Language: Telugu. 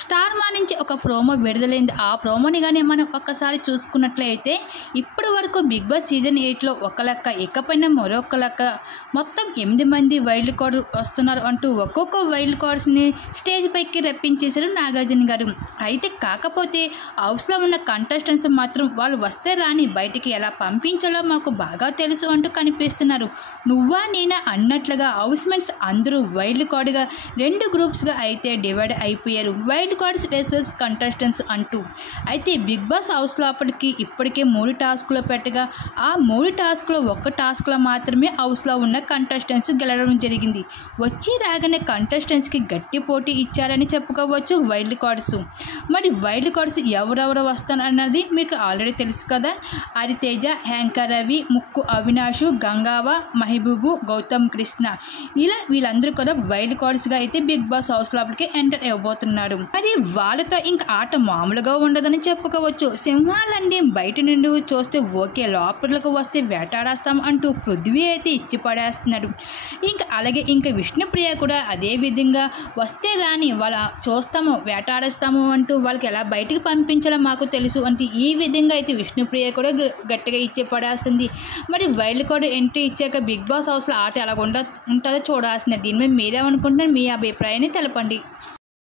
స్టార్ మా నుంచి ఒక ప్రోమో విడుదలైంది. ఆ ప్రోమోని కానీ మనం ఒక్కసారి చూసుకున్నట్లయితే ఇప్పటి వరకు బిగ్ బాస్ సీజన్ 8లో ఒక లెక్క, ఇకపైన మరొక లెక్క, మొత్తం 8 మంది వైల్డ్ కార్డ్ వస్తున్నారు అంటూ ఒక్కొక్క వైల్డ్ కార్డ్స్ని స్టేజ్ పైకి రప్పించేశారు నాగార్జున గారు. అయితే కాకపోతే హౌస్లో ఉన్న కంటెస్టెంట్స్ మాత్రం వాళ్ళు వస్తే రాని బయటికి ఎలా పంపించాలో మాకు బాగా తెలుసు అంటూ కనిపిస్తున్నారు. నువ్వా నేనా అన్నట్లుగా హౌస్మేట్స్ అందరూ వైల్డ్ కార్డ్గా 2 గ్రూప్స్గా అయితే డివైడ్ అయిపోయారు. వైల్డ్ కార్డ్స్ వర్సెస్ కంటెస్టెంట్స్ అంటూ. అయితే బిగ్ బాస్ హౌస్ లోపలికి ఇప్పటికే 3 టాస్క్లు పెట్టగా ఆ 3 టాస్క్లో ఒక్క టాస్క్లో మాత్రమే హౌస్లో ఉన్న కంటెస్టెంట్స్ గెలవడం జరిగింది. వచ్చి రాగానే కంటెస్టెంట్స్కి గట్టి పోటీ ఇచ్చారని చెప్పుకోవచ్చు వైల్డ్ కార్డ్స్. మరి వైల్డ్ కార్డ్స్ ఎవరెవరు వస్తారన్నది మీకు ఆల్రెడీ తెలుసు కదా. హరితేజ, యాంకర్ రవి, ముక్కు అవినాష్, గంగావ, మహబూబు, గౌతమ్ కృష్ణ, ఇలా వీళ్ళందరూ కూడా వైల్డ్ కార్డ్స్గా అయితే బిగ్ బాస్ హౌస్ లోపలికి ఎంటర్ అవ్వబోతున్నారు. మరి వాళ్ళతో ఇంక ఆట మామూలుగా ఉండదని చెప్పుకోవచ్చు. సింహాలన్నీ బయట నుండి చూస్తే ఓకే, లోపలకు వస్తే వేటాడేస్తాం అంటూ పృథ్వీ అయితే ఇచ్చి పడేస్తున్నాడు. అలాగే విష్ణుప్రియ కూడా అదే విధంగా వస్తే రాని వాళ్ళ చూస్తాము వేటాడేస్తాము అంటూ వాళ్ళకి ఎలా బయటికి పంపించాలో మాకు తెలుసు అంటే ఈ విధంగా అయితే విష్ణుప్రియ కూడా గట్టిగా ఇచ్చి పడేస్తుంది. మరి వైల్డ్ కార్డ్ ఎంట్రీ ఇచ్చాక బిగ్ బాస్ హౌస్లో ఆట ఎలా ఉంటుందో చూడాల్సిందే. దీని మీద మీరేమనుకుంటున్నారు? మీ అభిప్రాయాన్ని తెలపండి.